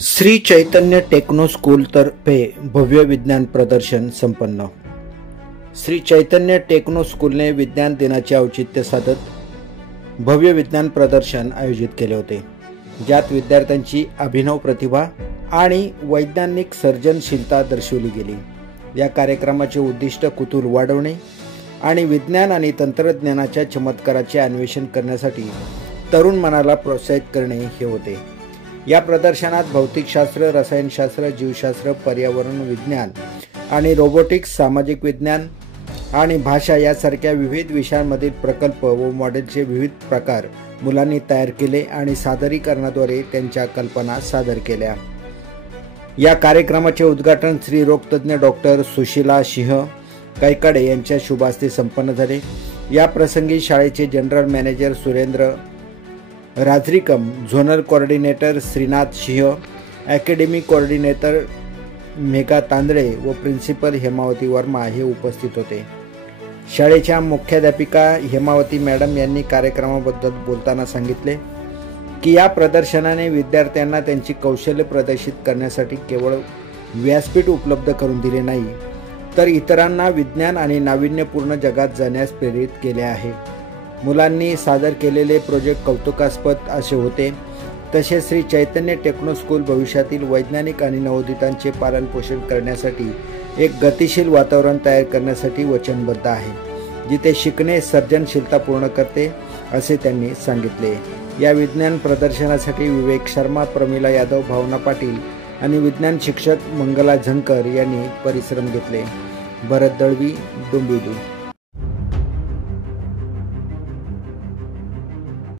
Shri Chaitanya techno school तर्फे भव्य विज्ञान प्रदर्शन संपन्न। श्री चैतन्य टेक्नो स्कूलने विज्ञान दिनाचे औचित्य साधत भव्य विज्ञान प्रदर्शन आयोजित केले होते, ज्यात विद्यार्थ्यांची अभिनव प्रतिभा आणि वैज्ञानिक सर्जनशीलता दर्शवली गेली। या कार्यक्रमाचे उद्दिष्ट कुतूहल वाढवणे आणि विज्ञान आणि तंत्रज्ञानाच्या चमत्काराचे अन्वेषण करण्यासाठी तरुण मनाला प्रोत्साहित करणे हे होते। या प्रदर्शनात भौतिकशास्त्र, रसायनशास्त्र, जीवशास्त्र, पर्यावरण विज्ञान आणि रोबोटिक्स, सामाजिक विज्ञान आणि भाषा यासारख्या विविध विषयांमधील प्रकल्प व मॉडेलचे विविध प्रकार मुलांनी तयार केले आणि सादरीकरणाद्वारे त्यांच्या कल्पना सादर केल्या। या कार्यक्रमाचे उद्घाटन श्री रोगतज्ञ डॉक्टर सुशीला सिंह कैकाडे यांच्या शुभ हस्ते संपन्न झाले। या प्रसंगी शाळेचे general manager Surendra Rajrikam, zonal coordinator Shrinath Singh, academic coordinator Megha Tandale व प्रिन्सिपल हेमावती वर्मा हे उपस्थित होते। शाळेच्या मुख्याध्यापिका हेमावती मॅडम यांनी कार्यक्रमाबद्दल बोलताना सांगितले की या प्रदर्शनाने विद्यार्थ्यांना त्यांची कौशल्य प्रदर्शित करण्यासाठी केवळ व्यासपीठ उपलब्ध करून दिले नाही, तर इतरांना विज्ञान आणि नाविन्यपूर्ण जगात जाण्यास प्रेरित केले आहे। मुलांनी सादर केलेले प्रोजेक्ट कौतुकास्पद असे होते। तसेच श्री चैतन्य टेक्नो स्कूल भविष्यातील वैज्ञानिक आणि नवोदितांचे पालनपोषण करण्यासाठी एक गतिशील वातावरण तयार करण्यासाठी वचनबद्ध आहे, जिथे शिकणे सर्जनशीलता पूर्ण करते असे त्यांनी सांगितले। या विज्ञान प्रदर्शनासाठी विवेक शर्मा, प्रमिला यादव, भावना पाटील आणि विज्ञान शिक्षक मंगला झंकर यांनी परिश्रम घेतले। भरत दळवी, डोंबिवली।